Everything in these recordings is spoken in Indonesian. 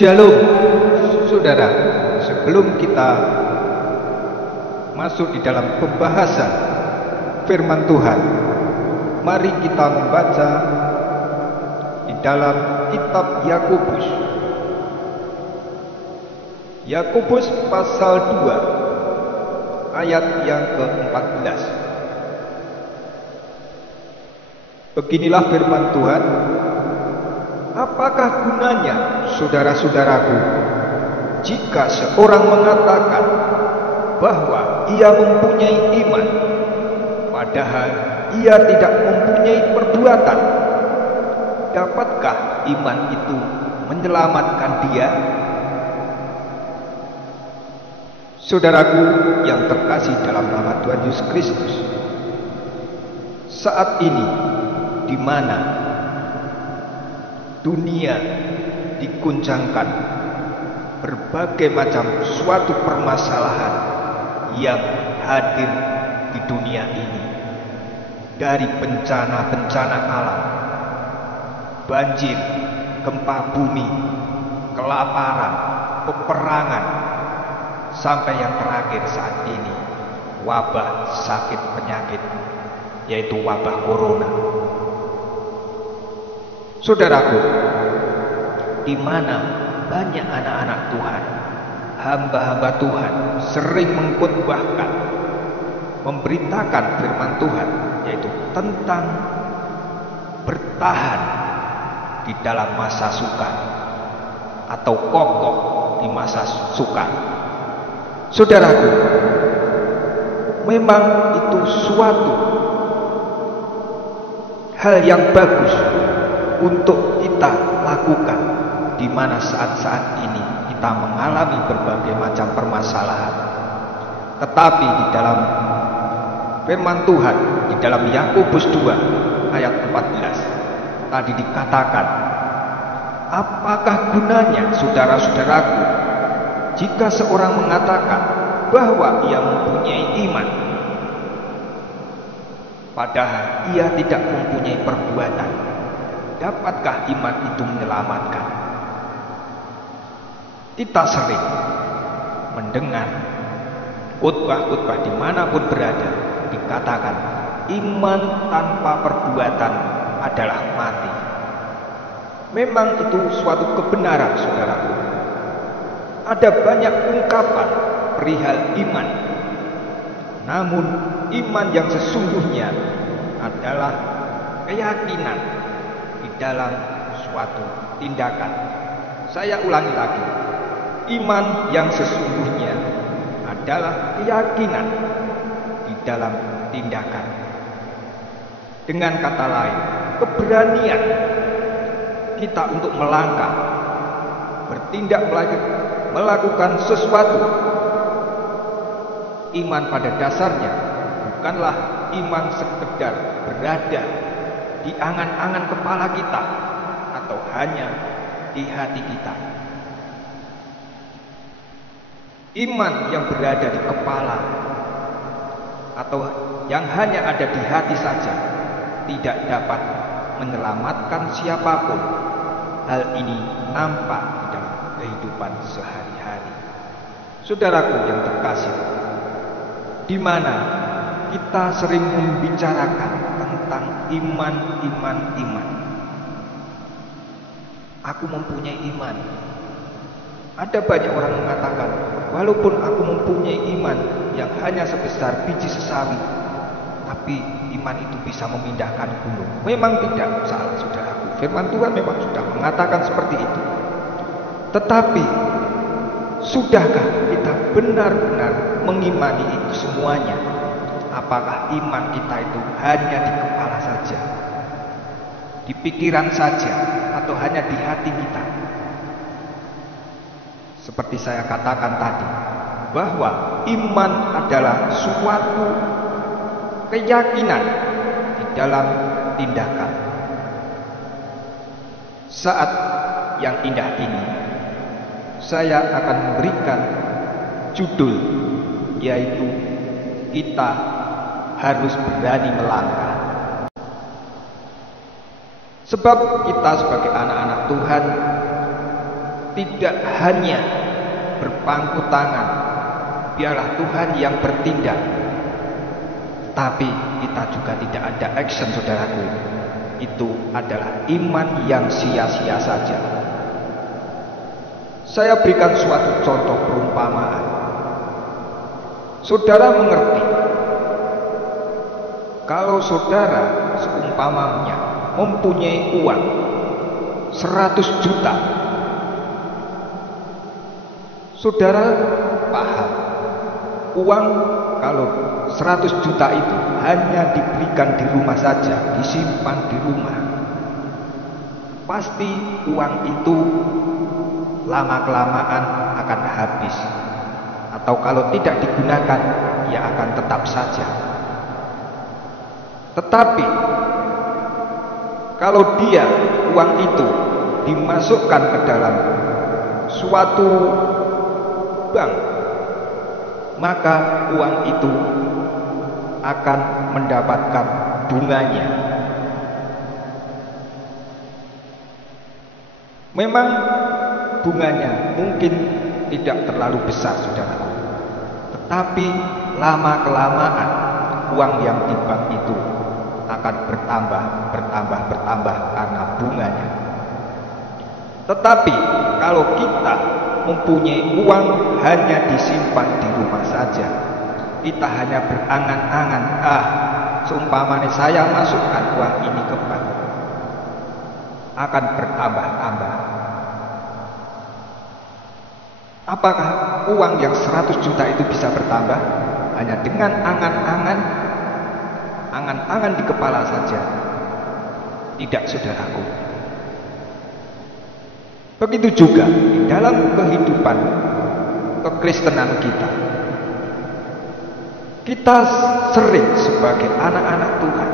Shalom, saudara. Sebelum kita masuk di dalam pembahasan firman Tuhan, mari kita membaca di dalam kitab Yakobus. Yakobus pasal 2 ayat yang ke-14. Beginilah firman Tuhan. Apakah gunanya, saudara-saudaraku, jika seorang mengatakan bahwa ia mempunyai iman, padahal ia tidak mempunyai perbuatan? Dapatkah iman itu menyelamatkan dia? Saudaraku yang terkasih dalam nama Tuhan Yesus Kristus, saat ini di mana dunia diguncangkan berbagai macam suatu permasalahan yang hadir di dunia ini, dari bencana-bencana alam, banjir, gempa bumi, kelaparan, peperangan, sampai yang terakhir saat ini wabah sakit penyakit, yaitu wabah corona. Saudaraku, di mana banyak anak-anak Tuhan, hamba-hamba Tuhan sering mengkhotbahkan, memberitakan firman Tuhan, yaitu tentang bertahan di dalam masa sukar atau kokoh di masa sukar. Saudaraku, memang itu suatu hal yang bagus untuk kita lakukan, di mana saat-saat ini kita mengalami berbagai macam permasalahan. Tetapi di dalam firman Tuhan, di dalam Yakobus 2 ayat 14 tadi dikatakan, apakah gunanya, saudara-saudaraku, jika seorang mengatakan bahwa ia mempunyai iman, padahal ia tidak mempunyai perbuatan? Dapatkah iman itu menyelamatkan? Kita sering mendengar khotbah-khotbah dimanapun berada, dikatakan iman tanpa perbuatan adalah mati. Memang itu suatu kebenaran, saudaraku. Ada banyak ungkapan perihal iman, namun iman yang sesungguhnya adalah keyakinan di dalam suatu tindakan. Saya ulangi lagi, iman yang sesungguhnya adalah keyakinan di dalam tindakan. Dengan kata lain, keberanian kita untuk melangkah, bertindak, melakukan sesuatu. Iman pada dasarnya bukanlah iman sekedar berada di angan-angan kepala kita atau hanya di hati kita. Iman yang berada di kepala atau yang hanya ada di hati saja tidak dapat menyelamatkan siapapun. Hal ini nampak di dalam kehidupan sehari-hari. Saudaraku yang terkasih, di mana kita sering membicarakan tentang iman. Aku mempunyai iman. Ada banyak orang mengatakan, walaupun aku mempunyai iman yang hanya sebesar biji sesawi, tapi iman itu bisa memindahkan gunung. Memang tidak salah, saudaraku. Firman Tuhan memang sudah mengatakan seperti itu. Tetapi sudahkah kita benar-benar mengimani itu semuanya? Apakah iman kita itu hanya di kepala saja, di pikiran saja, atau hanya di hati kita? Seperti saya katakan tadi, bahwa iman adalah suatu keyakinan di dalam tindakan. Saat yang indah ini, saya akan memberikan judul, yaitu kita harus berani melangkah. Sebab kita sebagai anak-anak Tuhan tidak hanya berpangku tangan, biarlah Tuhan yang bertindak, tapi kita juga tidak ada action, saudaraku. Itu adalah iman yang sia-sia saja. Saya berikan suatu contoh perumpamaan. Saudara mengerti, kalau saudara seumpamanya mempunyai uang 100 juta, saudara paham, uang kalau 100 juta itu hanya diberikan di rumah saja, disimpan di rumah, pasti uang itu lama-kelamaan akan habis, atau kalau tidak digunakan, ya akan tetap saja. Tetapi kalau dia, uang itu dimasukkan ke dalam suatu bank, maka uang itu akan mendapatkan bunganya. Memang bunganya mungkin tidak terlalu besar, saudara, tetapi lama-kelamaan uang yang di bank itu akan bertambah karena bunganya. Tetapi kalau kita mempunyai uang hanya disimpan di rumah saja, kita hanya berangan-angan, seumpamanya saya masukkan uang ini ke bank, akan bertambah-tambah. Apakah uang yang 100 juta itu bisa bertambah? Hanya dengan angan-angan di kepala saja. Tidak, saudaraku. Begitu juga di dalam kehidupan kekristenan kita. Kita sering sebagai anak-anak Tuhan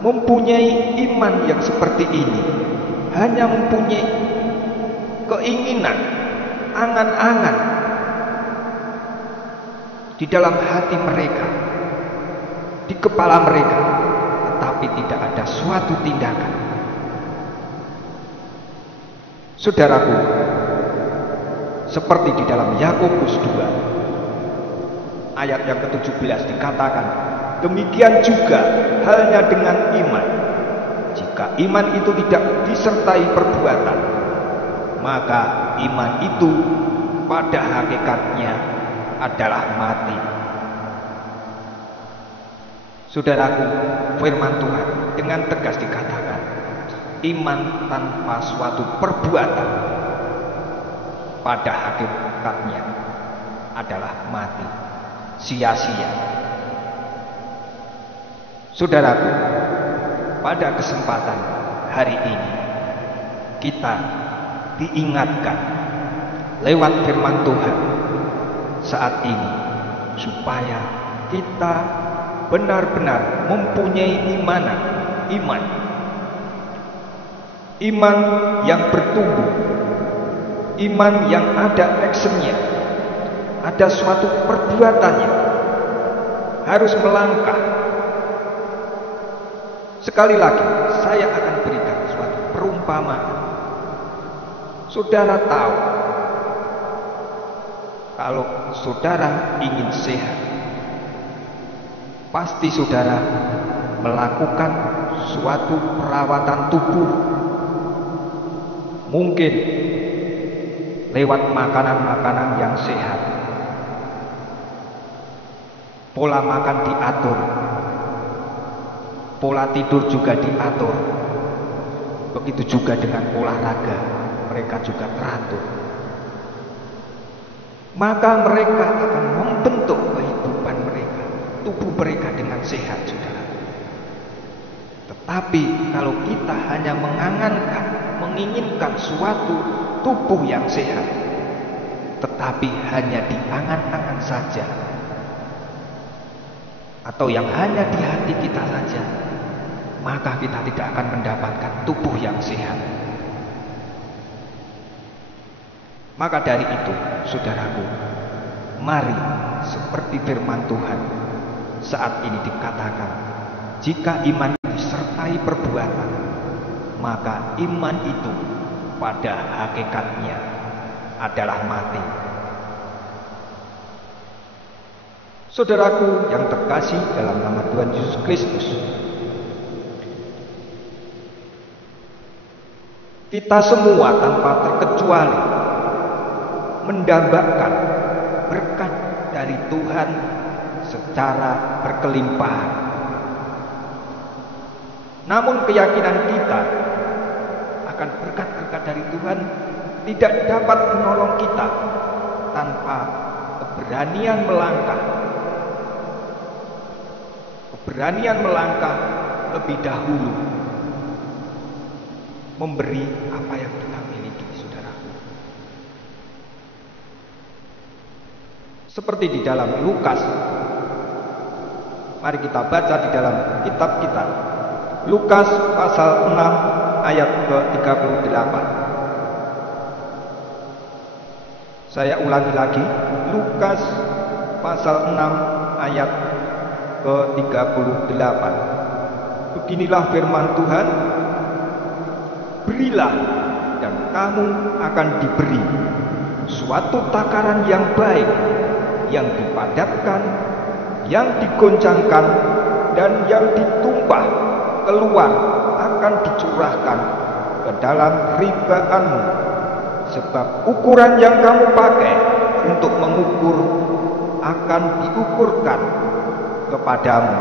mempunyai iman yang seperti ini, hanya mempunyai keinginan, angan-angan di dalam hati mereka, di kepala mereka, tetapi tidak ada suatu tindakan. Saudaraku, seperti di dalam Yakobus 2 ayat yang ke-17 dikatakan, demikian juga halnya dengan iman. Jika iman itu tidak disertai perbuatan, maka iman itu pada hakikatnya adalah mati. Saudaraku, firman Tuhan dengan tegas dikatakan, iman tanpa suatu perbuatan pada hakikatnya adalah mati, sia-sia. Saudaraku, pada kesempatan hari ini kita diingatkan lewat firman Tuhan saat ini supaya kita benar-benar mempunyai iman yang bertumbuh, iman yang ada actionnya, ada suatu perbuatannya, harus melangkah. Sekali lagi saya akan berikan suatu perumpamaan. Saudara tahu, kalau saudara ingin sehat, pasti saudara melakukan suatu perawatan tubuh. Mungkin lewat makanan-makanan yang sehat, pola makan diatur, pola tidur juga diatur. Begitu juga dengan olahraga, mereka juga teratur. Maka mereka akan membentuk kehidupan mereka, tubuh mereka dengan sehat, saudara. Tetapi kalau kita hanya menginginkan suatu tubuh yang sehat, tetapi hanya di angan-angan saja, atau yang hanya di hati kita saja, maka kita tidak akan mendapatkan tubuh yang sehat. Maka dari itu, saudaraku, mari seperti firman Tuhan saat ini dikatakan, jika iman disertai perbuatan, maka iman itu pada hakikatnya adalah mati. Saudaraku yang terkasih dalam nama Tuhan Yesus Kristus, kita semua tanpa terkecuali mendambakan berkat dari Tuhan secara berkelimpahan. Namun keyakinan kita akan berkat-berkat dari Tuhan tidak dapat menolong kita tanpa keberanian melangkah. Keberanian melangkah lebih dahulu, memberi apa yang kita miliki, saudaraku. Seperti di dalam Lukas, mari kita baca di dalam kitab kita, Lukas pasal 6 ayat ke-38. Saya ulangi lagi, Lukas pasal 6 ayat ke-38. Beginilah firman Tuhan, berilah dan kamu akan diberi suatu takaran yang baik, yang dipadatkan, yang digoncangkan, dan yang ditumpah keluar akan dicurahkan ke dalam ribaanmu. Sebab ukuran yang kamu pakai untuk mengukur akan diukurkan kepadamu.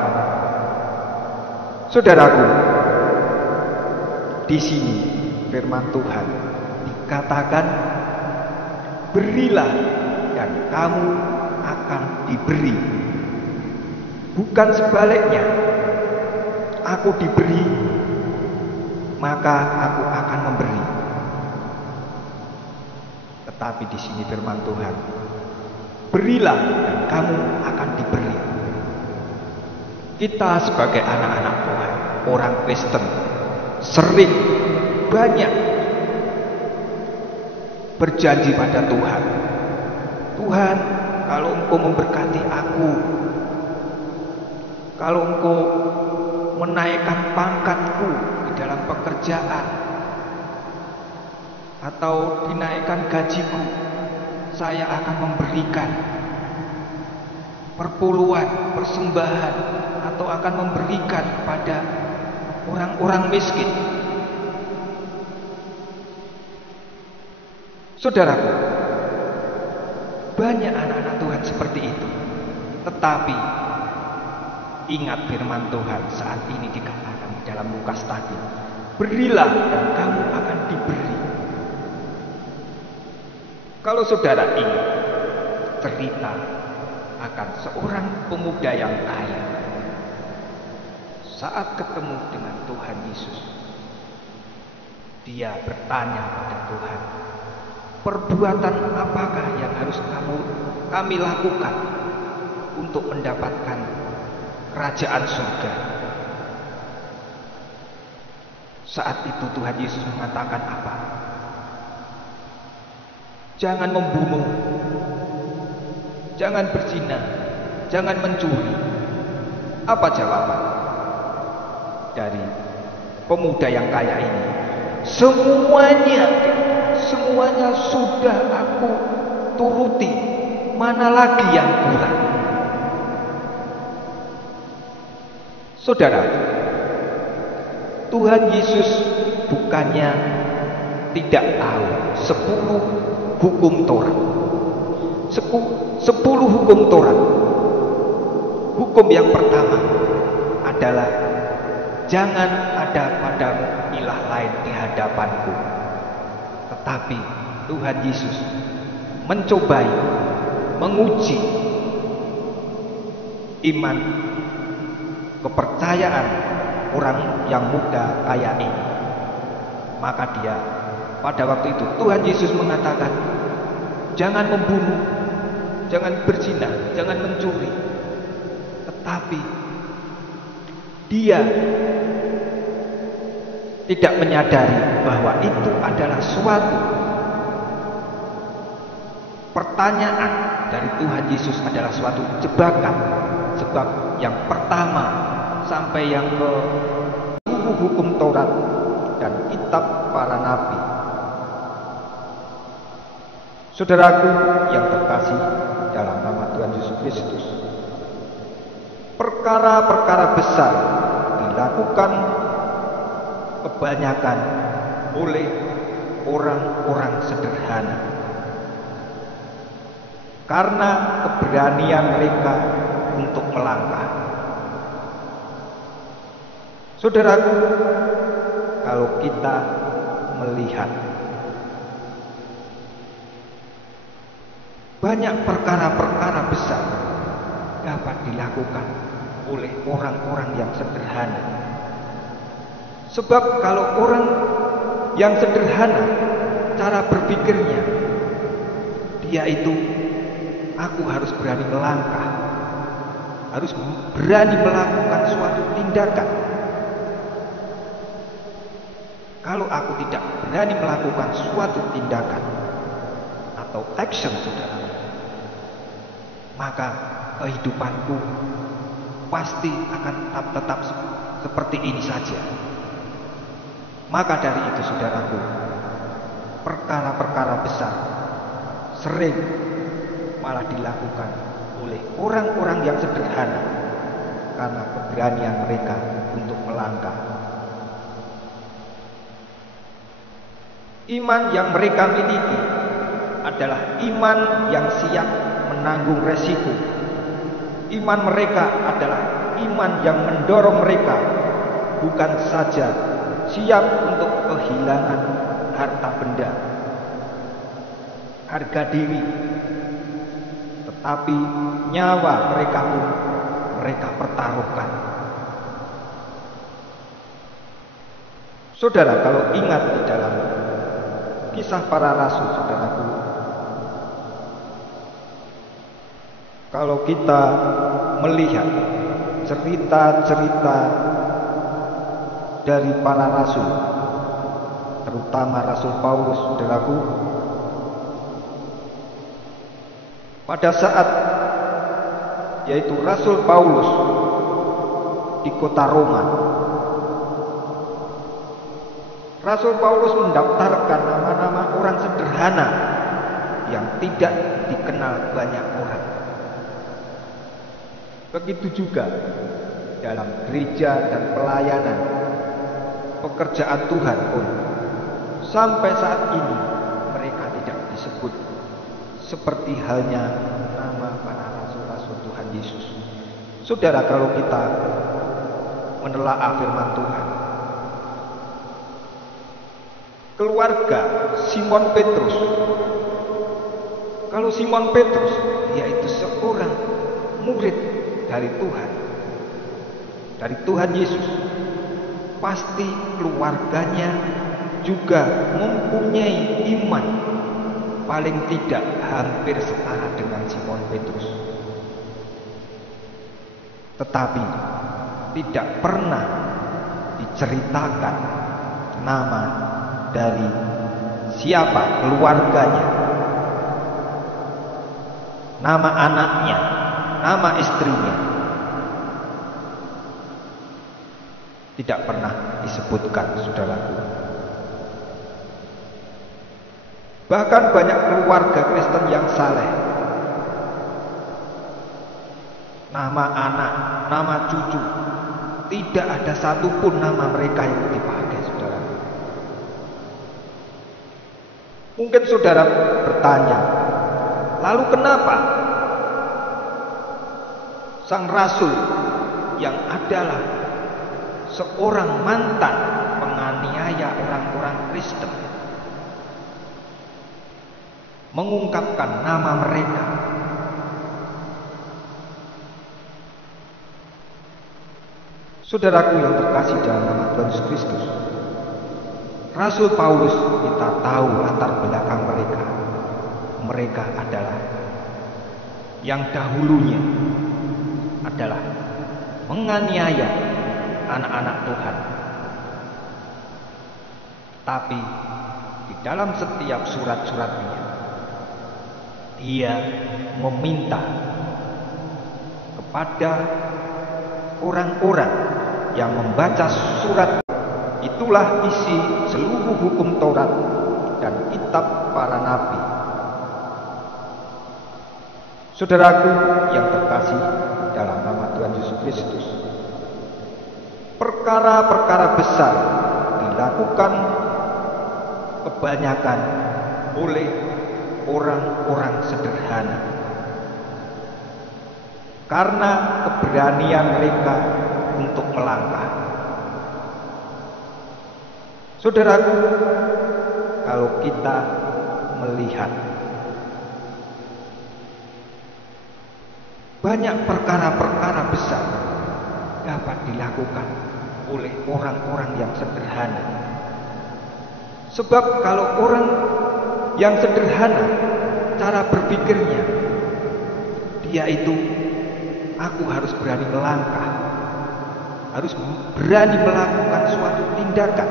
Saudaraku, di sini firman Tuhan dikatakan, berilah dan kamu akan diberi. Bukan sebaliknya, aku diberi maka aku akan memberi. Tetapi di sini firman Tuhan, berilah dan kamu akan diberi. Kita sebagai anak-anak Tuhan, orang Kristen, sering banyak berjanji pada Tuhan, Tuhan, kalau Engkau memberkati aku, kalau Engkau menaikkan pangkatku di dalam pekerjaan, atau dinaikkan gajiku, saya akan memberikan perpuluhan, persembahan, atau akan memberikan kepada orang-orang miskin. Saudaraku, banyak anak-anak Tuhan seperti itu. Tetapi ingat firman Tuhan saat ini dikatakan di dalam Lukas tadi, berilah dan kamu akan diberi. Kalau saudara ingat cerita akan seorang pemuda yang kaya, saat ketemu dengan Tuhan Yesus, dia bertanya pada Tuhan, perbuatan apakah yang harus kami lakukan untuk mendapatkan kerajaan surga? Saat itu Tuhan Yesus mengatakan apa? Jangan membunuh, jangan berzina, jangan mencuri. Apa jawaban dari pemuda yang kaya ini? Semuanya sudah aku turuti, mana lagi yang kurang? Saudara, Tuhan Yesus bukannya tidak tahu 10 hukum Taurat. 10 hukum Taurat. Hukum yang pertama adalah jangan ada padamu ilah lain di hadapanku. Tetapi Tuhan Yesus mencobai, menguji iman, kepercayaan orang yang muda kaya ini. Maka dia pada waktu itu Tuhan Yesus mengatakan, jangan membunuh, jangan berzina, jangan mencuri. Tetapi dia tidak menyadari bahwa itu adalah suatu pertanyaan dari Tuhan Yesus, adalah suatu jebakan. Sebab yang pertama sampai yang ke hukum Taurat dan kitab para nabi Saudaraku yang terkasih dalam nama Tuhan Yesus Kristus, perkara-perkara besar dilakukan kebanyakan oleh orang-orang sederhana karena keberanian mereka untuk melangkah. Saudaraku, kalau kita melihat banyak perkara-perkara besar dapat dilakukan oleh orang-orang yang sederhana. Sebab kalau orang yang sederhana cara berpikirnya, dia itu aku harus berani melangkah, harus berani melakukan suatu tindakan. Kalau aku tidak berani melakukan suatu tindakan atau action, saudara, maka kehidupanku pasti akan tetap seperti ini saja. Maka dari itu, saudaraku, perkara-perkara besar sering malah dilakukan oleh orang-orang yang sederhana karena keberanian mereka untuk melangkah. Iman yang mereka miliki adalah iman yang siap menanggung resiko. Iman mereka adalah iman yang mendorong mereka bukan saja siap untuk kehilangan harta benda, harga diri, tetapi nyawa mereka pun mereka pertaruhkan. Saudara, kalau ingat di dalam Kisah Para Rasul, saudaraku, kalau kita melihat cerita-cerita dari para rasul, terutama Rasul Paulus, saudaraku, pada saat yaitu Rasul Paulus di kota Roma, Rasul Paulus mendaftarkan nama-nama orang sederhana yang tidak dikenal banyak orang. Begitu juga dalam gereja dan pelayanan pekerjaan Tuhan pun sampai saat ini mereka tidak disebut seperti halnya nama para rasul-rasul Tuhan Yesus. Saudara, kalau kita menelaah firman Tuhan, keluarga Simon Petrus, kalau Simon Petrus dia itu seorang murid dari Tuhan Yesus, pasti keluarganya juga mempunyai iman paling tidak hampir setara dengan Simon Petrus. Tetapi tidak pernah diceritakan nama dari siapa keluarganya, nama anaknya, nama istrinya, tidak pernah disebutkan, saudaraku. Bahkan banyak keluarga Kristen yang saleh, nama anak, nama cucu, tidak ada satupun nama mereka yang dipakai, saudara. Mungkin saudara bertanya, lalu kenapa sang rasul yang adalah seorang mantan penganiaya orang-orang Kristen mengungkapkan nama mereka? Saudaraku yang terkasih dalam nama Tuhan Yesus Kristus, Rasul Paulus kita tahu latar belakang mereka. Mereka adalah yang dahulunya adalah menganiaya anak-anak Tuhan. Tapi di dalam setiap surat-suratnya dia meminta kepada orang-orang yang membaca surat, itulah isi seluruh hukum Taurat dan kitab para nabi. Saudaraku yang terkasih dalam nama Tuhan Yesus Kristus, perkara-perkara besar dilakukan kebanyakan oleh orang-orang sederhana karena keberanian mereka untuk melangkah. Saudaraku, kalau kita melihat banyak perkara-perkara besar dapat dilakukan oleh orang-orang yang sederhana. Sebab kalau orang yang sederhana cara berpikirnya, dia itu aku harus berani melangkah, harus berani melakukan suatu tindakan.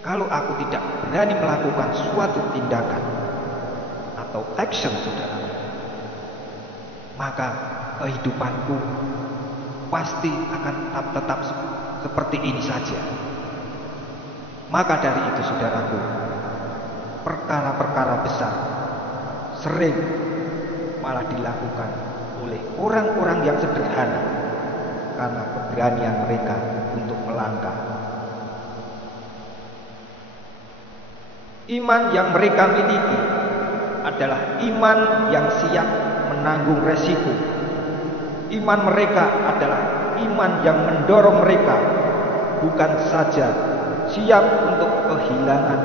Kalau aku tidak berani melakukan suatu tindakan atau action, saudara, maka kehidupanku pasti akan tetap seperti ini saja. Maka dari itu, saudaraku, perkara-perkara besar sering malah dilakukan oleh orang-orang yang sederhana karena keberanian mereka untuk melangkah. Iman yang mereka miliki adalah iman yang siap menanggung resiko. Iman mereka adalah iman yang mendorong mereka bukan saja siap untuk kehilangan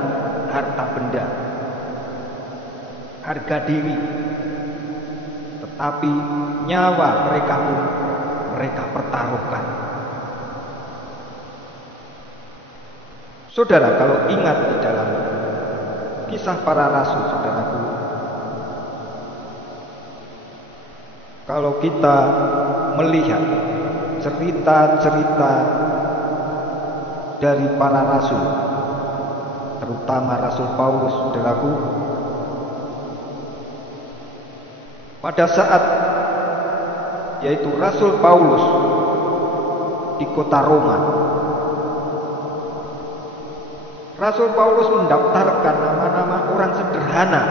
harta benda, harga diri, tetapi nyawa mereka pun mereka pertaruhkan. Saudara, kalau ingat di dalam Kisah Para Rasul, saudaraku, kalau kita melihat cerita-cerita dari para rasul, terutama Rasul Paulus, saudaraku, pada saat yaitu Rasul Paulus di kota Roma, Rasul Paulus mendaftarkan nama-nama orang sederhana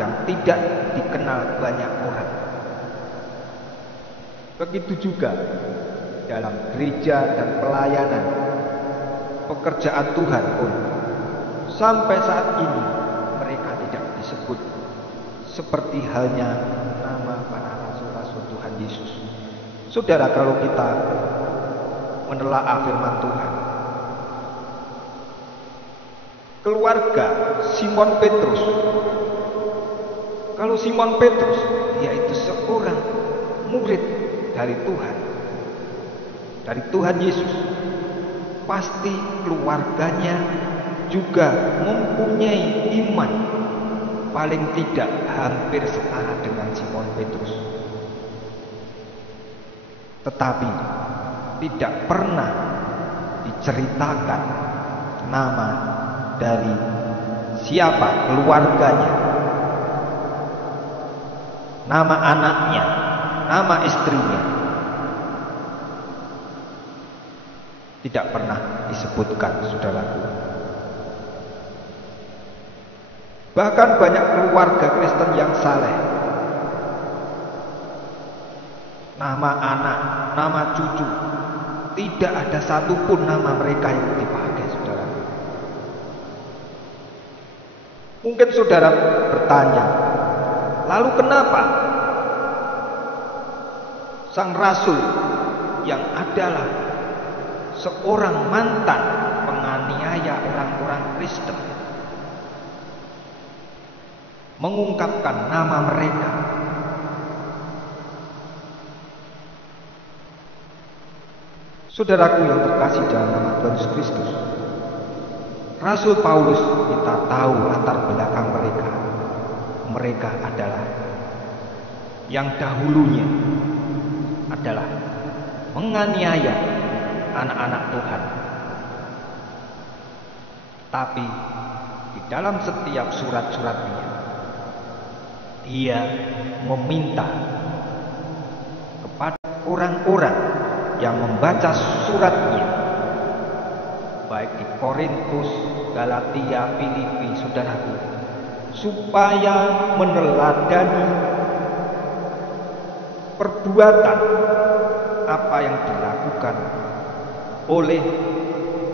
yang tidak dikenal banyak orang. Begitu juga dalam gereja dan pelayanan pekerjaan Tuhan pun sampai saat ini mereka tidak disebut seperti halnya nama para rasul-rasul Tuhan Yesus. Saudara, kalau kita menelaah firman Tuhan, keluarga Simon Petrus, kalau Simon Petrus dia itu seorang murid dari Tuhan Yesus, pasti keluarganya juga mempunyai iman paling tidak hampir setara dengan Simon Petrus. Tetapi tidak pernah diceritakan nama dari siapa keluarganya, nama anaknya, nama istrinya, tidak pernah disebutkan, saudaraku. Bahkan banyak keluarga Kristen yang saleh, nama anak, nama cucu, tidak ada satupun nama mereka yang dipakai, saudara. Mungkin saudara bertanya, lalu kenapa sang rasul yang adalah seorang mantan penganiaya orang-orang Kristen mengungkapkan nama mereka? Saudaraku yang terkasih dalam nama Tuhan Yesus Kristus, Rasul Paulus kita tahu latar belakang mereka. Mereka adalah yang dahulunya adalah menganiaya anak-anak Tuhan. Tapi di dalam setiap surat-suratnya dia meminta kepada orang-orang yang membaca suratnya, baik di Korintus, Galatia, Filipi, saudaraku, supaya meneladani perbuatan apa yang dilakukan oleh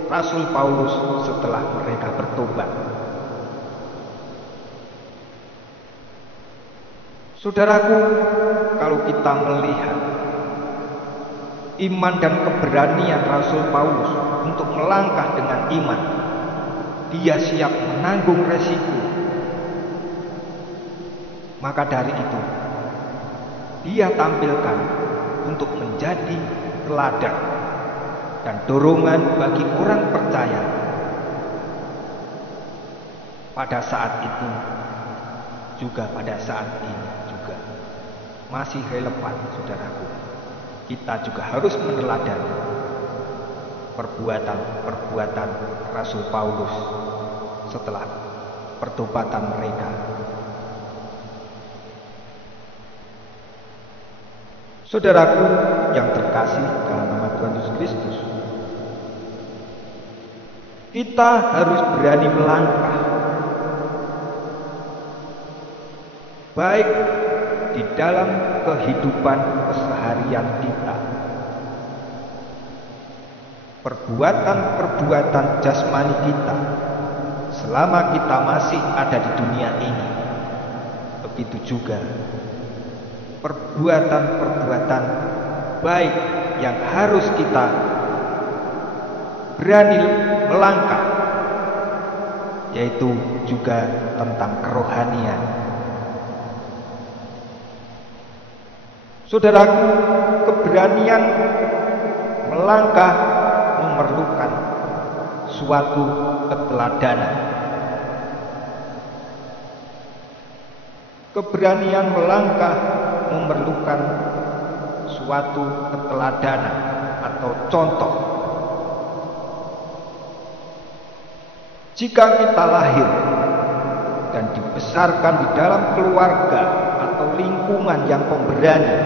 Rasul Paulus setelah mereka bertobat. Saudaraku, kalau kita melihat iman dan keberanian Rasul Paulus untuk melangkah dengan iman, dia siap menanggung resiko. Maka dari itu, dia tampilkan untuk menjadi teladan dan dorongan bagi orang percaya. Pada saat itu juga pada saat ini juga masih relevan, saudaraku. Kita juga harus meneladani perbuatan Rasul Paulus setelah pertobatan mereka. Saudaraku yang terkasih dalam nama Tuhan Yesus Kristus, kita harus berani melangkah, baik di dalam kehidupan keseharian kita. Perbuatan jasmani kita selama kita masih ada di dunia ini, begitu juga perbuatan baik yang harus kita berani melangkah, yaitu juga tentang kerohanian. Saudaraku, keberanian melangkah memerlukan suatu keteladanan. Keberanian melangkah memerlukan suatu keteladanan atau contoh. Jika kita lahir dan dibesarkan di dalam keluarga atau lingkungan yang pemberani,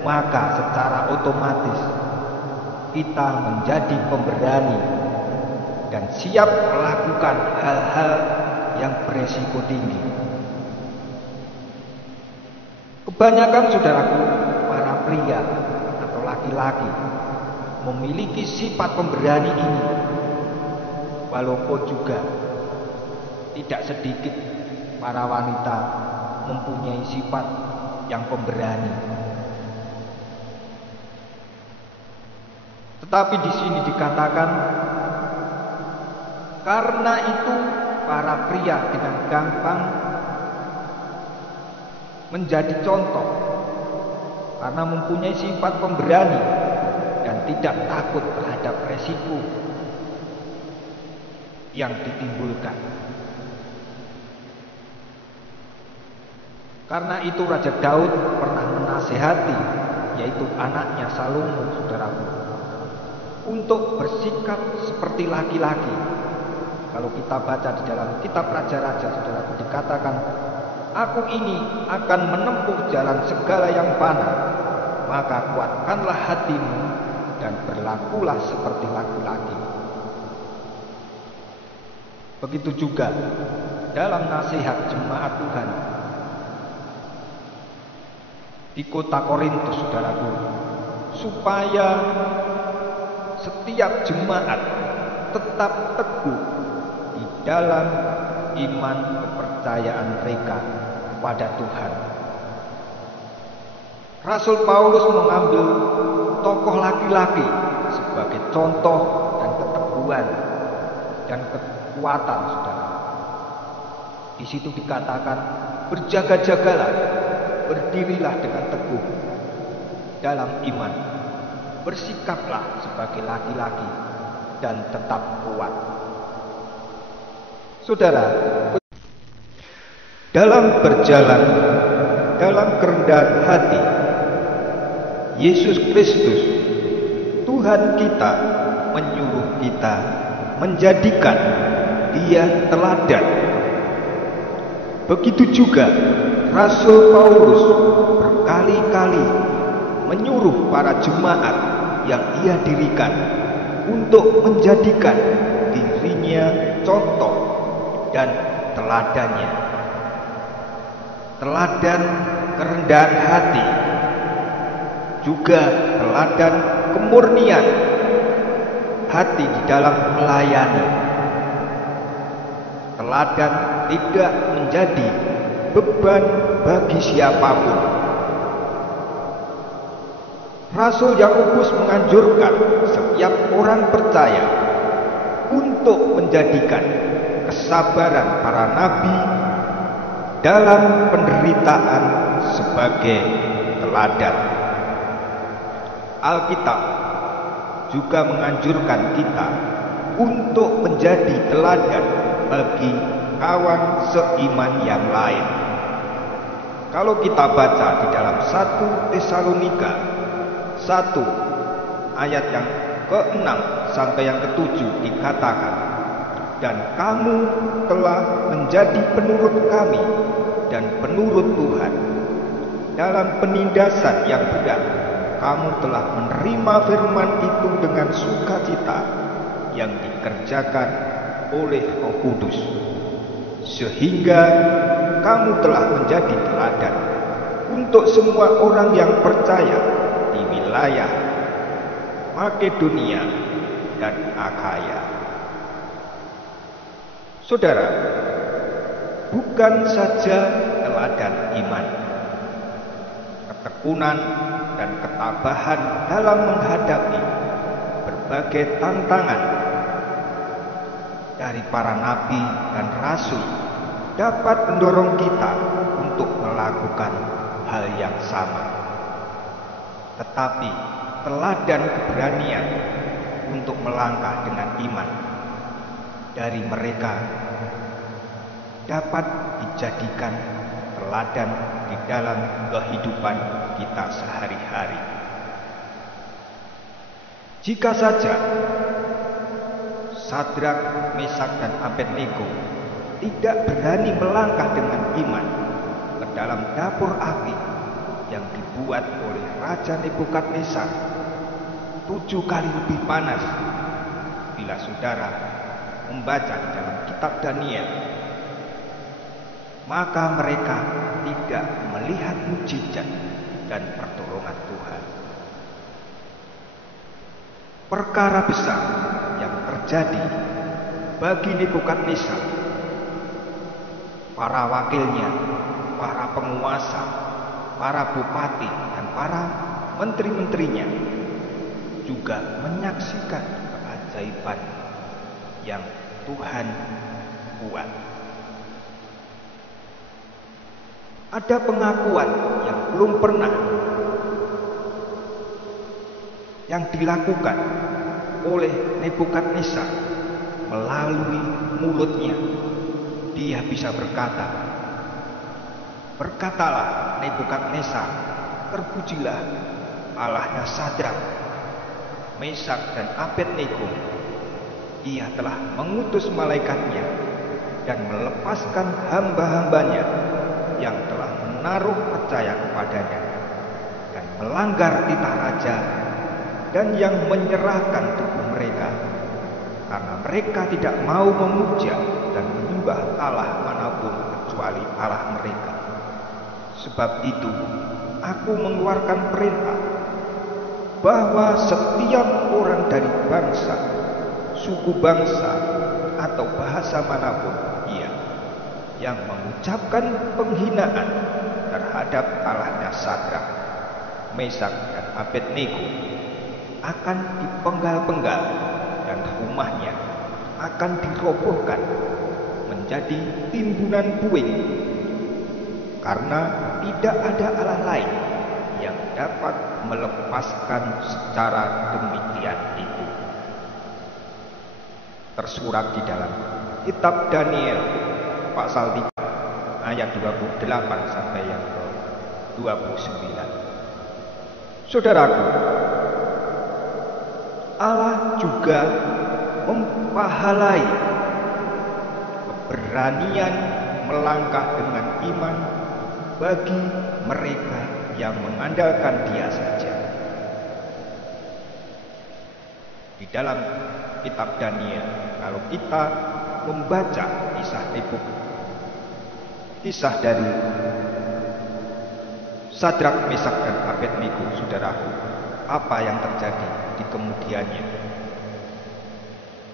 maka secara otomatis kita menjadi pemberani dan siap melakukan hal-hal yang beresiko tinggi. Kebanyakan saudaraku, para pria atau laki-laki memiliki sifat pemberani ini, walaupun juga tidak sedikit para wanita mempunyai sifat yang pemberani. Tetapi di sini dikatakan, karena itu para pria dengan gampang menjadi contoh karena mempunyai sifat pemberani dan tidak takut terhadap resiko yang ditimbulkan. Karena itu Raja Daud pernah menasehati, yaitu anaknya Salomo, saudaraku, untuk bersikap seperti laki-laki. Kalau kita baca di dalam kitab Raja-Raja, saudaraku, dikatakan, aku ini akan menempuh jalan segala yang fana, maka kuatkanlah hatimu dan berlakulah seperti laki-laki. Begitu juga dalam nasihat jemaat Tuhan di kota Korintus, saudaraku, supaya setiap jemaat tetap teguh di dalam iman kepercayaan mereka pada Tuhan. Rasul Paulus mengambil tokoh laki-laki sebagai contoh dan keteguhan dan kekuatan, saudara. Di situ dikatakan, berjaga-jagalah, berdirilah dengan teguh dalam iman, bersikaplah sebagai laki-laki dan tetap kuat. Saudara, dalam berjalan dalam kerendahan hati, Yesus Kristus Tuhan kita menyuruh kita menjadikan Dia teladan. Begitu juga Rasul Paulus berkali-kali menyuruh para jemaat yang ia dirikan untuk menjadikan dirinya contoh dan teladannya. Teladan kerendahan hati, juga teladan kemurnian hati di dalam melayani. Teladan tidak menjadi beban bagi siapapun. Rasul Yakobus menganjurkan setiap orang percaya untuk menjadikan kesabaran para nabi dalam penderitaan sebagai teladan. Alkitab juga menganjurkan kita untuk menjadi teladan bagi kawan seiman yang lain. Kalau kita baca di dalam 1 Tesalonika 1 ayat yang ke-6 sampai yang ke-7 dikatakan, dan kamu telah menjadi penurut kami dan penurut Tuhan. Dalam penindasan yang berat, kamu telah menerima firman itu dengan sukacita yang dikerjakan oleh Roh Kudus, sehingga kamu telah menjadi teladan untuk semua orang yang percaya di wilayah Makedonia dan Akhaya. Saudara, bukan saja teladan iman, ketekunan dan ketabahan dalam menghadapi berbagai tantangan dari para nabi dan rasul dapat mendorong kita untuk melakukan hal yang sama. Tetapi teladan keberanian untuk melangkah dengan iman dari mereka dapat dijadikan teladan di dalam kehidupan kita sehari-hari. Jika saja Sadrak, Mesak, dan Abednego tidak berani melangkah dengan iman ke dalam dapur api yang dibuat oleh Raja Nebukadnezar 7 kali lebih panas, bila saudara membaca di dalam kitab Daniel, maka mereka tidak melihat mujizat dan pertolongan Tuhan. Perkara besar yang terjadi bagi Nebukadnezar, para wakilnya, para penguasa, para bupati, dan para menteri-menterinya juga menyaksikan keajaiban yang Tuhan buat. Ada pengakuan yang belum pernah yang dilakukan oleh Nebukadnezar melalui mulutnya. Dia bisa berkata, "Berkatalah Nebukadnezar, terpujilah Allahnya Sadrak, Mesak, dan Abednego. Ia telah mengutus malaikatnya dan melepaskan hamba-hambanya yang telah menaruh percaya kepadanya dan melanggar titah raja, dan yang menyerahkan tubuh mereka karena mereka tidak mau memuja dan menyembah Allah manapun kecuali Allah mereka. Sebab itu aku mengeluarkan perintah bahwa setiap orang dari bangsa, suku bangsa, atau bahasa manapun ia yang mengucapkan penghinaan terhadap Allahnya Sadrak, Mesak, dan Abednego akan dipenggal-penggal dan rumahnya akan dirobohkan menjadi timbunan puing, karena tidak ada Allah lain yang dapat melepaskan secara demikian itu." Tersurat di dalam kitab Daniel pasal 3 ayat 28 sampai yang ke-29. Saudaraku, Allah juga mempahalai keberanian melangkah dengan iman bagi mereka yang mengandalkan Dia saja. Di dalam kitab Daniel, kalau kita membaca kisah Kisah dari Sadrak, Mesak, dan Abednego, saudaraku, apa yang terjadi di kemudiannya.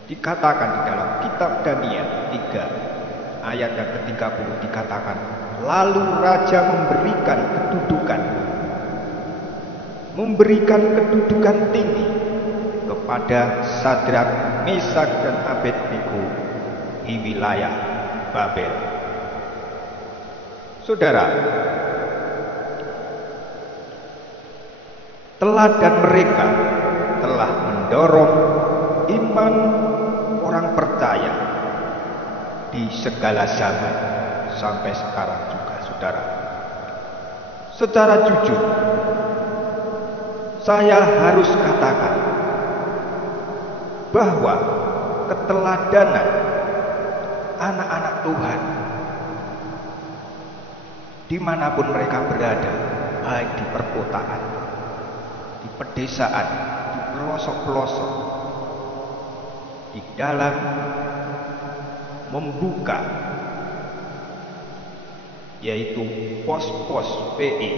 Dikatakan di dalam kitab Daniel 3 ayat yang ke-30 dikatakan, lalu raja memberikan kedudukan tinggi kepada Sadrak, Mesak, dan Abednego di wilayah Babel. Saudara, teladan mereka telah mendorong iman orang percaya di segala zaman sampai sekarang juga, saudara. Secara jujur, saya harus katakan bahwa keteladanan anak-anak Tuhan dimanapun mereka berada, baik di perkotaan, di pedesaan, di pelosok-pelosok, di dalam membuka yaitu pos-pos PI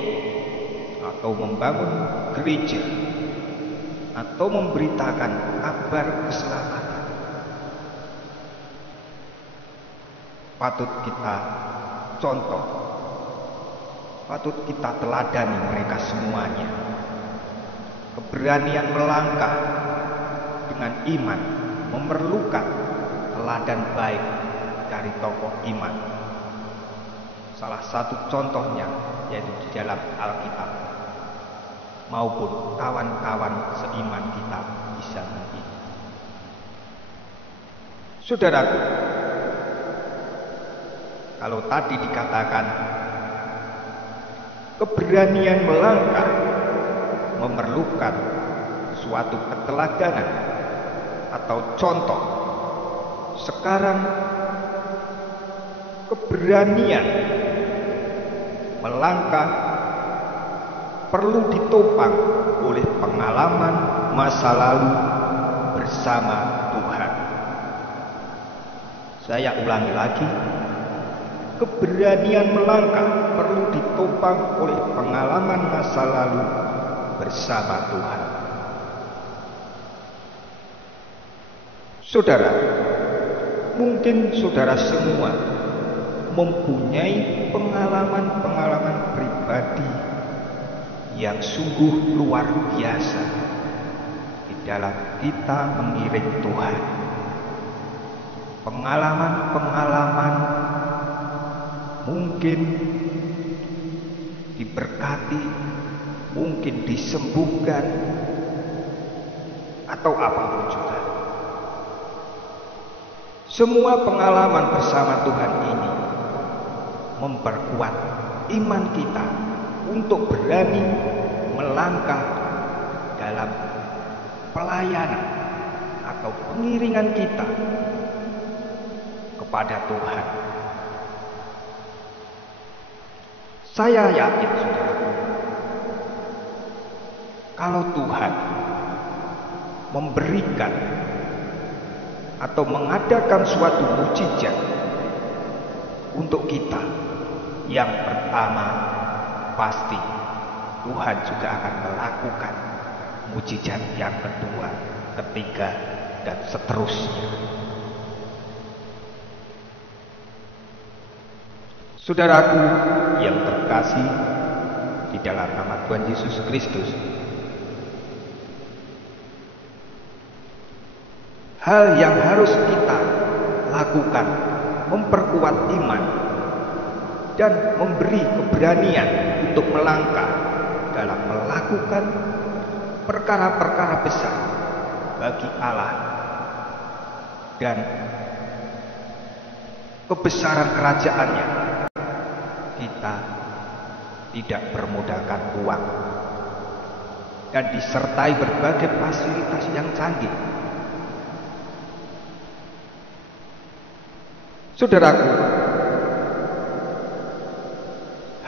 atau membangun gereja atau memberitakan kabar keselamatan, patut kita contoh, patut kita teladani mereka semuanya. Keberanian melangkah dengan iman memerlukan teladan baik dari tokoh iman. Salah satu contohnya yaitu di dalam Alkitab maupun kawan-kawan seiman kita di zaman ini. Saudaraku, kalau tadi dikatakan keberanian melangkah memerlukan suatu keteladanan atau contoh, sekarang keberanian melangkah perlu ditopang oleh pengalaman masa lalu bersama Tuhan. Saya ulangi lagi, keberanian melangkah perlu ditopang oleh pengalaman masa lalu bersama Tuhan. Saudara, mungkin saudara semua mempunyai pengalaman-pengalaman pribadi yang sungguh luar biasa di dalam kita mengiring Tuhan. Pengalaman-pengalaman mungkin diberkati, mungkin disembuhkan, atau apapun juga. Semua pengalaman bersama Tuhan ini memperkuat iman kita untuk berani melangkah dalam pelayanan atau pengiringan kita kepada Tuhan. Saya yakin, saudaraku, kalau Tuhan memberikan atau mengadakan suatu mukjizat untuk kita, yang pertama pasti Tuhan juga akan melakukan mukjizat yang kedua, ketiga, dan seterusnya. Saudaraku yang terkasih di dalam nama Tuhan Yesus Kristus, hal yang harus kita lakukan memperkuat iman dan memberi keberanian untuk melangkah dalam melakukan perkara-perkara besar bagi Allah dan kebesaran kerajaannya. Kita tidak bermodalkan uang dan disertai berbagai fasilitas yang canggih. Saudaraku,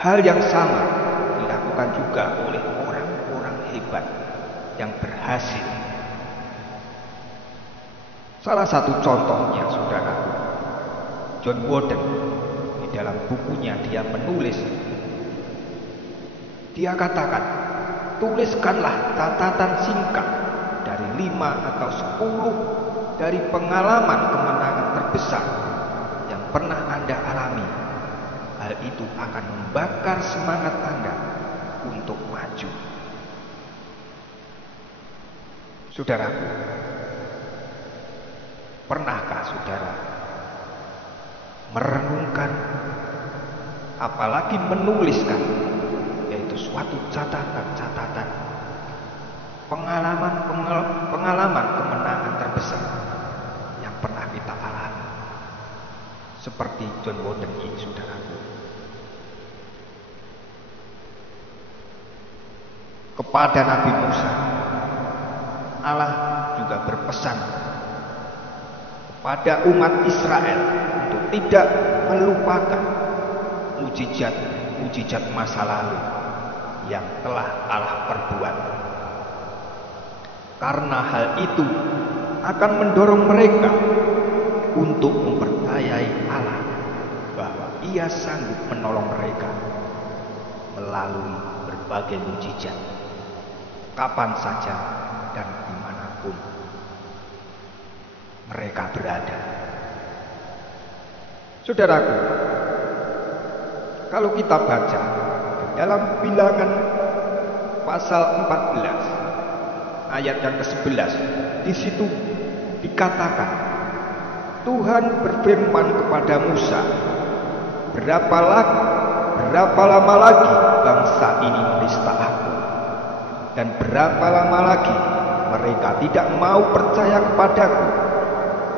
hal yang sama dilakukan juga oleh orang-orang hebat yang berhasil. Salah satu contohnya, saudaraku, John Wooden di dalam bukunya dia menulis, dia katakan, tuliskanlah catatan singkat dari 5 atau 10 dari pengalaman kemenangan terbesar yang pernah Anda alami. Hal itu akan membakar semangat Anda untuk maju. Saudaraku, pernahkah saudara merenungkan, apalagi menuliskan, yaitu suatu catatan-catatan pengalaman kemenangan terbesar yang pernah kita alami, seperti John Wooden ini, saudaraku. Kepada Nabi Musa, Allah juga berpesan kepada umat Israel untuk tidak melupakan mujizat masa lalu yang telah Allah perbuat. Karena hal itu akan mendorong mereka untuk mempercayai Allah bahwa Ia sanggup menolong mereka melalui berbagai mujizat, kapan saja dan dimanapun mereka berada. Saudaraku, kalau kita baca di dalam Bilangan pasal 14 ayat yang ke-11, di situ dikatakan, Tuhan berfirman kepada Musa, berapa lama lagi bangsa ini menista Aku, dan berapa lama lagi mereka tidak mau percaya kepadaku,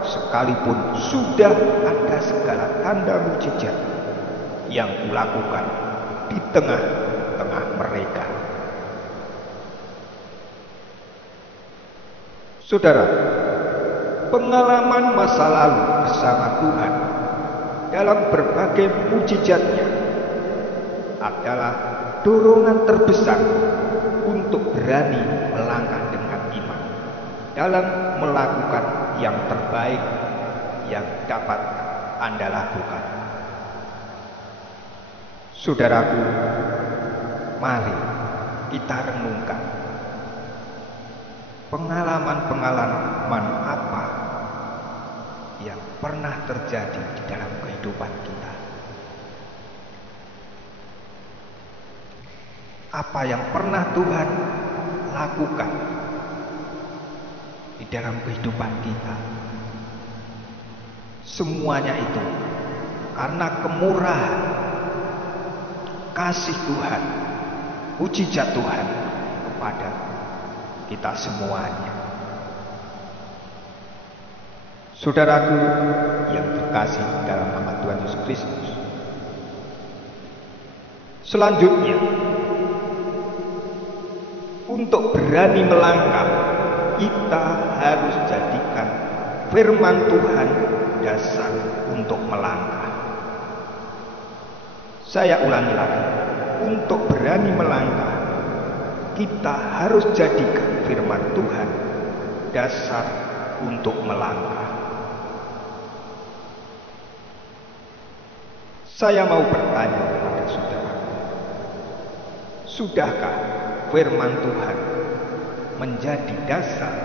sekalipun sudah ada segala tanda mujizat yang kulakukan di tengah-tengah mereka. Saudara, pengalaman masa lalu bersama Tuhan dalam berbagai mujizatnya adalah dorongan terbesar untuk berani melangkah dengan iman dalam melakukan yang terbaik yang dapat Anda lakukan. Saudaraku, mari kita renungkan pengalaman-pengalaman apa yang pernah terjadi di dalam kehidupan kita. Apa yang pernah Tuhan lakukan di dalam kehidupan kita. Semuanya itu karena kemurahan, kasih Tuhan, mujizat Tuhan kepada kita semuanya. Saudaraku yang terkasih dalam nama Tuhan Yesus Kristus, selanjutnya, untuk berani melangkah, kita harus jadikan firman Tuhan dasar untuk melangkah. Saya ulangi lagi, untuk berani melangkah, kita harus jadikan firman Tuhan dasar untuk melangkah. Saya mau bertanya kepada saudara, sudahkah firman Tuhan menjadi dasar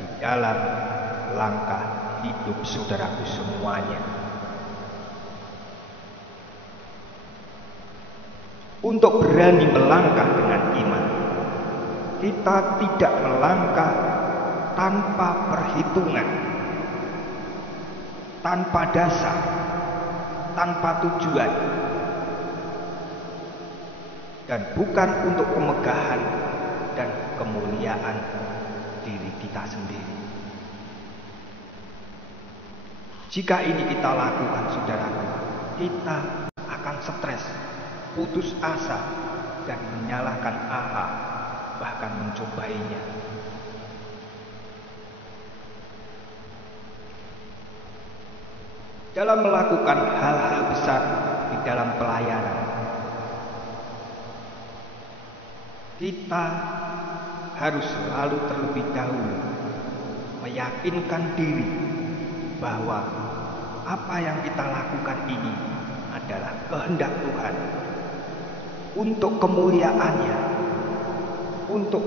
di dalam langkah hidup saudaraku semuanya? Untuk berani melangkah dengan iman, kita tidak melangkah tanpa perhitungan, tanpa dasar, tanpa tujuan, dan bukan untuk kemegahan dan kemuliaan diri kita sendiri. Jika ini kita lakukan, saudaraku, kita akan stres, putus asa, dan menyalahkan Allah, bahkan mencobainya. Dalam melakukan hal-hal besar di dalam pelayanan, kita harus selalu terlebih dahulu meyakinkan diri bahwa apa yang kita lakukan ini adalah kehendak Tuhan untuk kemuliaannya, untuk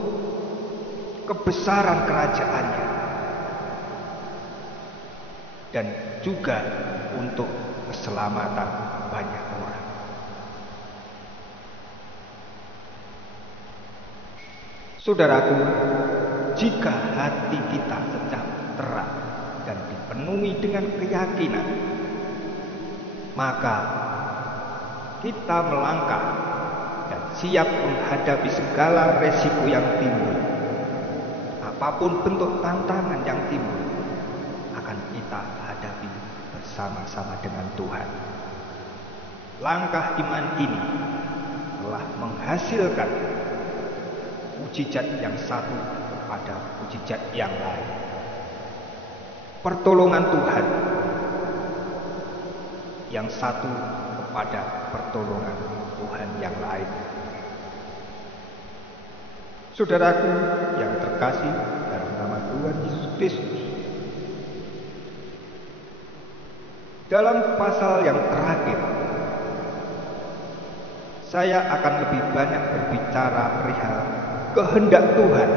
kebesaran kerajaannya, dan juga untuk keselamatan banyak orang. Saudaraku, jika hati kita sejahtera dan dipenuhi dengan keyakinan, maka kita melangkah dan siap menghadapi segala resiko yang timbul. Apapun bentuk tantangan yang timbul, akan kita hadapi bersama-sama dengan Tuhan. Langkah iman ini telah menghasilkan mukjizat yang satu kepada mukjizat yang lain. Pertolongan Tuhan yang satu kepada pertolongan Tuhan yang lain. Saudaraku yang terkasih dalam nama Tuhan Yesus Kristus, dalam pasal yang terakhir, saya akan lebih banyak berbicara perihal kehendak Tuhan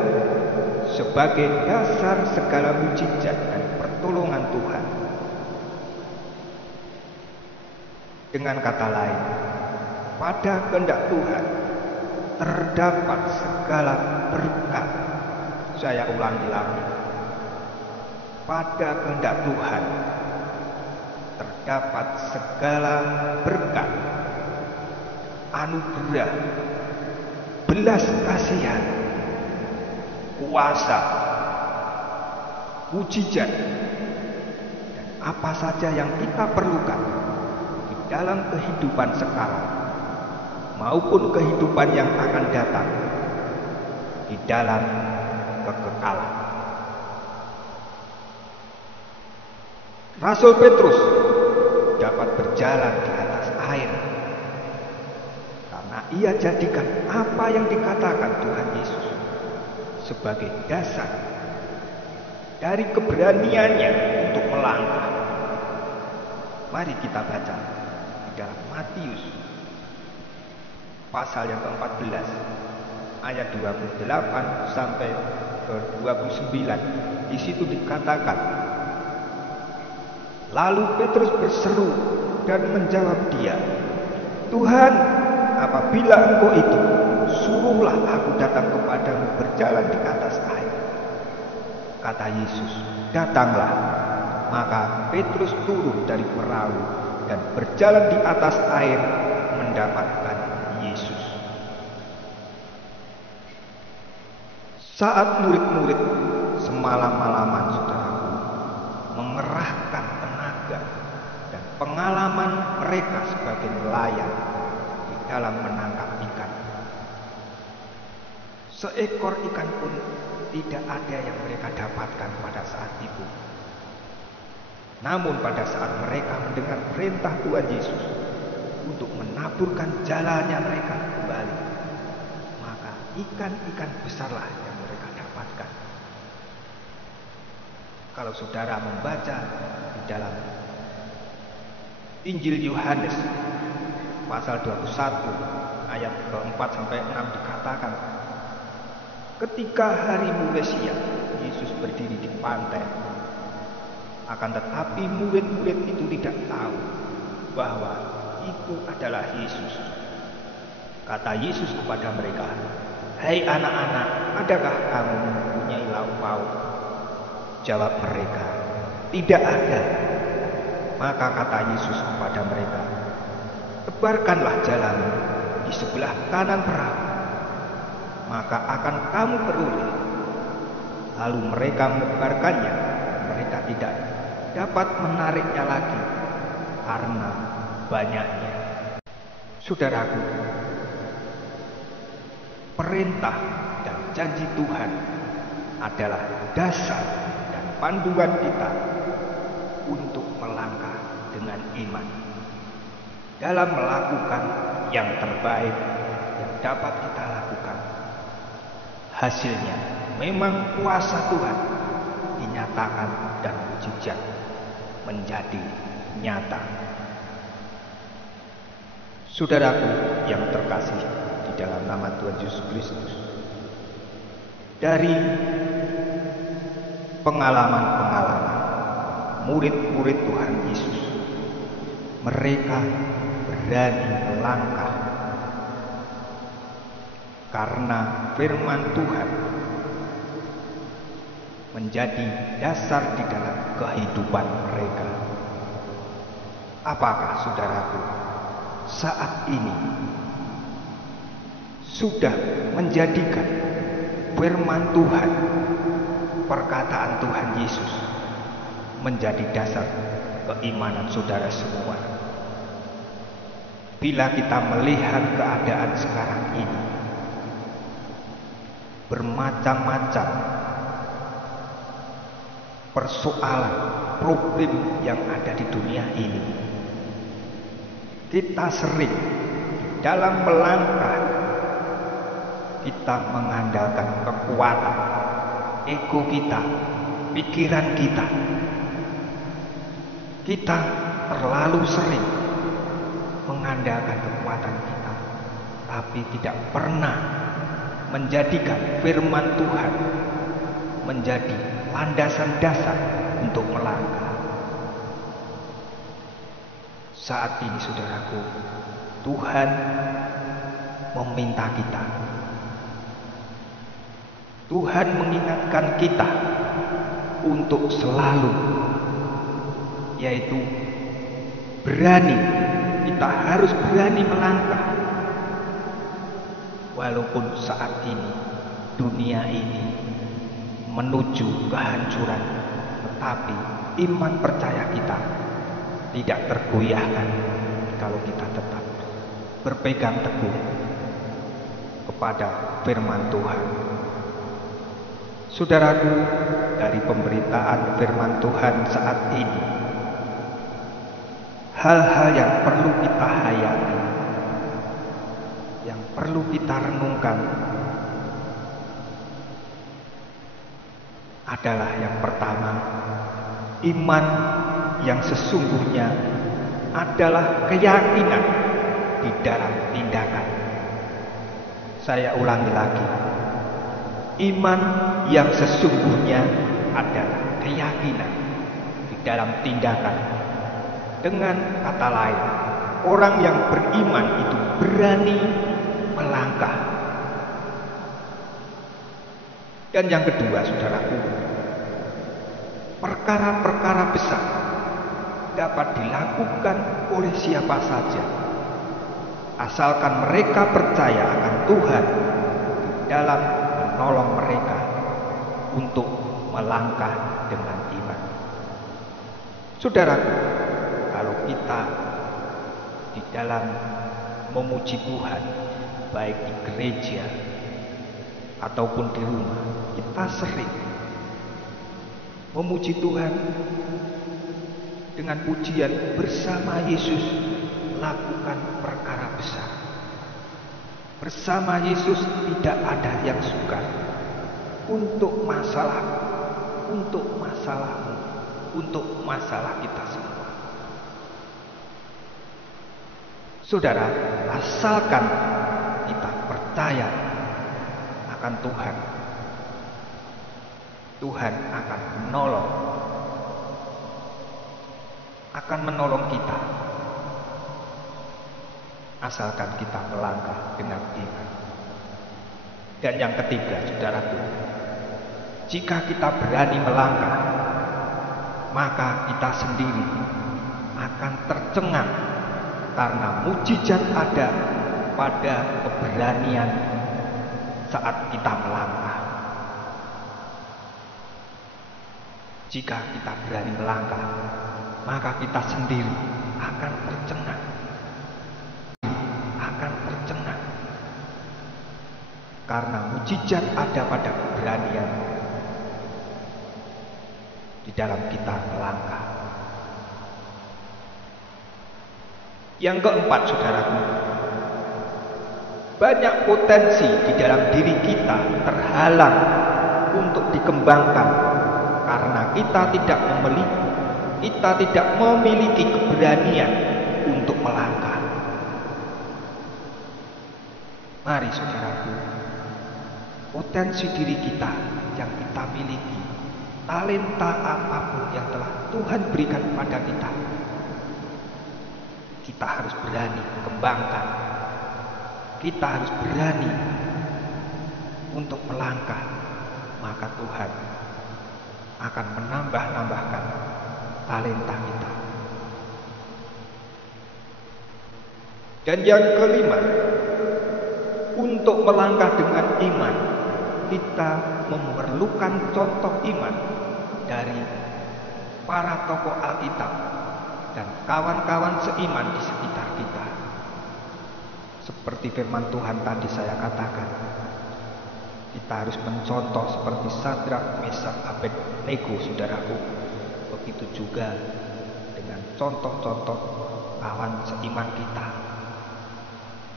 sebagai dasar segala mukjizat dan pertolongan Tuhan. Dengan kata lain, pada kehendak Tuhan terdapat segala berkat. Saya ulangi lagi. Pada kehendak Tuhan terdapat segala berkat, anugerah, belas kasihan, kuasa, mukjizat, dan apa saja yang kita perlukan di dalam kehidupan sekarang maupun kehidupan yang akan datang di dalam kekekalan. Rasul Petrus dapat berjalan di atas air karena ia jadikan apa yang dikatakan Tuhan Yesus sebagai dasar dari keberaniannya untuk melangkah. Mari kita baca di dalam Matius pasal yang ke-14 ayat 28 sampai ke 29. Di situ dikatakan, lalu Petrus berseru dan menjawab dia, Tuhan, apabila Engkau itu, suruhlah aku datang kepadamu berjalan di atas air. Kata Yesus, datanglah. Maka Petrus turun dari perahu dan berjalan di atas air mendapatkan Yesus. Saat murid-murid semalam-malaman, saudaraku, mengerahkan tenaga dan pengalaman mereka sebagai nelayan di dalam menangkap ikan, seekor ikan pun tidak ada yang mereka dapatkan pada saat itu. Namun pada saat mereka mendengar perintah Tuhan Yesus untuk menaburkan jalannya mereka kembali, maka ikan-ikan besarlah yang mereka dapatkan. Kalau saudara membaca di dalam Injil Yohanes pasal 21 ayat ke-4 sampai 6 dikatakan, ketika hari mulai siang, Yesus berdiri di pantai. Akan tetapi murid-murid itu tidak tahu bahwa itu adalah Yesus. Kata Yesus kepada mereka, "Hai anak-anak, adakah kamu mempunyai lauk pauk?" Jawab mereka, "Tidak ada." Maka kata Yesus kepada mereka, "Tebarkanlah jalanmu di sebelah kanan perahu, maka akan kamu beroleh." Lalu mereka menebarkannya. Mereka tidak dapat menariknya lagi karena banyaknya. Saudaraku, perintah dan janji Tuhan adalah dasar dan panduan kita untuk melangkah dengan iman dalam melakukan yang terbaik yang dapat kita lakukan. Hasilnya memang kuasa Tuhan dinyatakan dan mukjizat menjadi nyata. Saudaraku yang terkasih di dalam nama Tuhan Yesus Kristus, dari pengalaman-pengalaman murid-murid Tuhan Yesus, mereka berani melangkah karena firman Tuhan menjadi dasar di dalam kehidupan mereka. Apakah saudaraku saat ini sudah menjadikan firman Tuhan, perkataan Tuhan Yesus menjadi dasar keimanan saudara semua? Bila kita melihat keadaan sekarang ini, bermacam-macam persoalan, problem yang ada di dunia ini, kita sering dalam melangkah kita mengandalkan kekuatan ego kita, pikiran kita. Kita terlalu sering mengandalkan kekuatan kita, tapi tidak pernah menjadikan firman Tuhan menjadi landasan dasar untuk melangkah. Saat ini saudaraku, Tuhan meminta kita, Tuhan mengingatkan kita untuk selalu, yaitu berani. Kita harus berani melangkah walaupun saat ini dunia ini menuju kehancuran, tetapi iman percaya kita tidak tergoyahkan kalau kita tetap berpegang teguh kepada firman Tuhan. Saudaraku, dari pemberitaan firman Tuhan saat ini, hal-hal yang perlu kita hayati, yang perlu kita renungkan adalah yang pertama, iman yang sesungguhnya adalah keyakinan di dalam tindakan. Saya ulangi lagi, iman yang sesungguhnya adalah keyakinan di dalam tindakan. Dengan kata lain, orang yang beriman itu berani melangkah. Dan yang kedua, saudaraku, perkara-perkara besar dapat dilakukan oleh siapa saja, asalkan mereka percaya akan Tuhan dalam menolong mereka untuk melangkah dengan iman. Saudaraku, kalau kita di dalam memuji Tuhan, baik di gereja ataupun di rumah, kita sering memuji Tuhan dengan pujian bersama Yesus lakukan perkara besar. Bersama Yesus tidak ada yang sukar. Untuk masalahmu, untuk masalahmu, untuk masalah kita semua. Saudara, asalkan kita percaya akan Tuhan, Tuhan akan menolong kita, asalkan kita melangkah dengan iman. Dan yang ketiga, saudaraku, jika kita berani melangkah, maka kita sendiri akan tercengang karena mukjizat ada pada keberanian saat kita melangkah. Jika kita berani melangkah, maka kita sendiri akan tercengang. Karena mukjizat ada pada keberanian di dalam kita melangkah. Yang keempat, saudaraku, banyak potensi di dalam diri kita terhalang untuk dikembangkan karena kita tidak memiliki keberanian untuk melangkah. Mari saudaraku, potensi diri kita yang kita miliki, talenta apapun yang telah Tuhan berikan kepada kita, kita harus berani kembangkan. Kita harus berani untuk melangkah, maka Tuhan akan menambahkan talenta kita. Dan yang kelima, untuk melangkah dengan iman, kita memerlukan contoh iman dari para tokoh Alkitab dan kawan-kawan seiman di sekitar kita. Seperti firman Tuhan tadi saya katakan, kita harus mencontoh seperti Sadrak, Mesak, Abednego, saudaraku. Begitu juga dengan contoh-contoh kawan seiman kita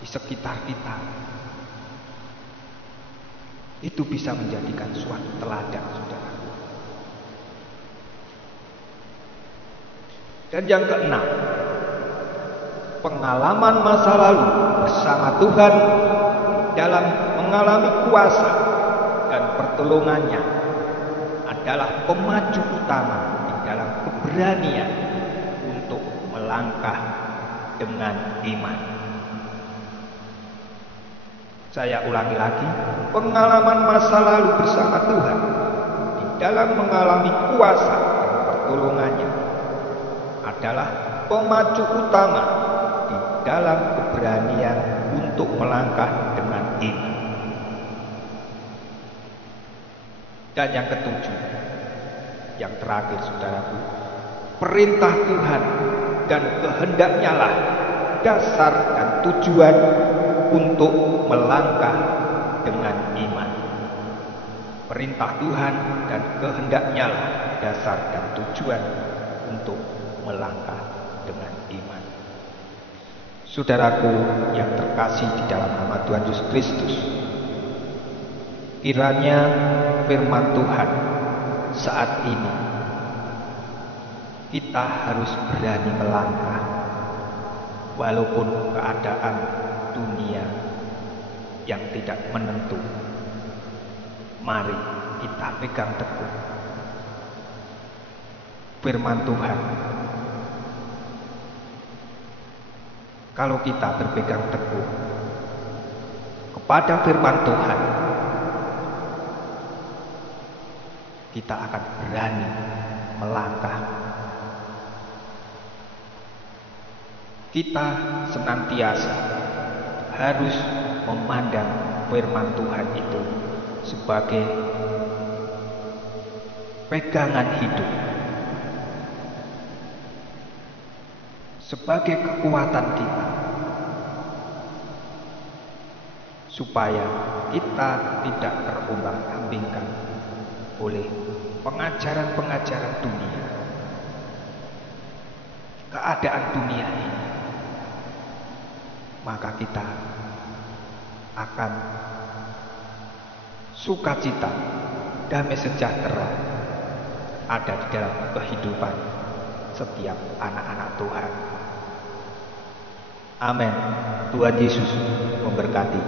di sekitar kita. Itu bisa menjadikan suatu teladan, saudaraku. Dan yang keenam, pengalaman masa lalu bersama Tuhan dalam mengalami kuasa dan pertolongannya adalah pemacu utama di dalam keberanian untuk melangkah dengan iman. Saya ulangi lagi, pengalaman masa lalu bersama Tuhan di dalam mengalami kuasa dan pertolongannya adalah pemacu utama di dalam keberanian untuk melangkah dengan iman. Dan yang ketujuh, yang terakhir saudaraku, perintah Tuhan dan kehendaknya lah dasar dan tujuan untuk melangkah dengan iman. Perintah Tuhan dan kehendaknya lah dasar dan tujuan untuk melangkah dengan iman. Saudaraku yang terkasih di dalam nama Tuhan Yesus Kristus, kiranya firman Tuhan saat ini kita harus berani melangkah walaupun keadaan dunia yang tidak menentu. Mari kita pegang teguh firman Tuhan. Kalau kita berpegang teguh kepada firman Tuhan, kita akan berani melangkah. Kita senantiasa harus memandang firman Tuhan itu sebagai pegangan hidup, sebagai kekuatan kita, supaya kita tidak terombang-ambingkan oleh pengajaran-pengajaran dunia, keadaan dunia ini. Maka kita akan sukacita, damai sejahtera ada di dalam kehidupan setiap anak-anak Tuhan. Amin. Tuhan Yesus memberkati.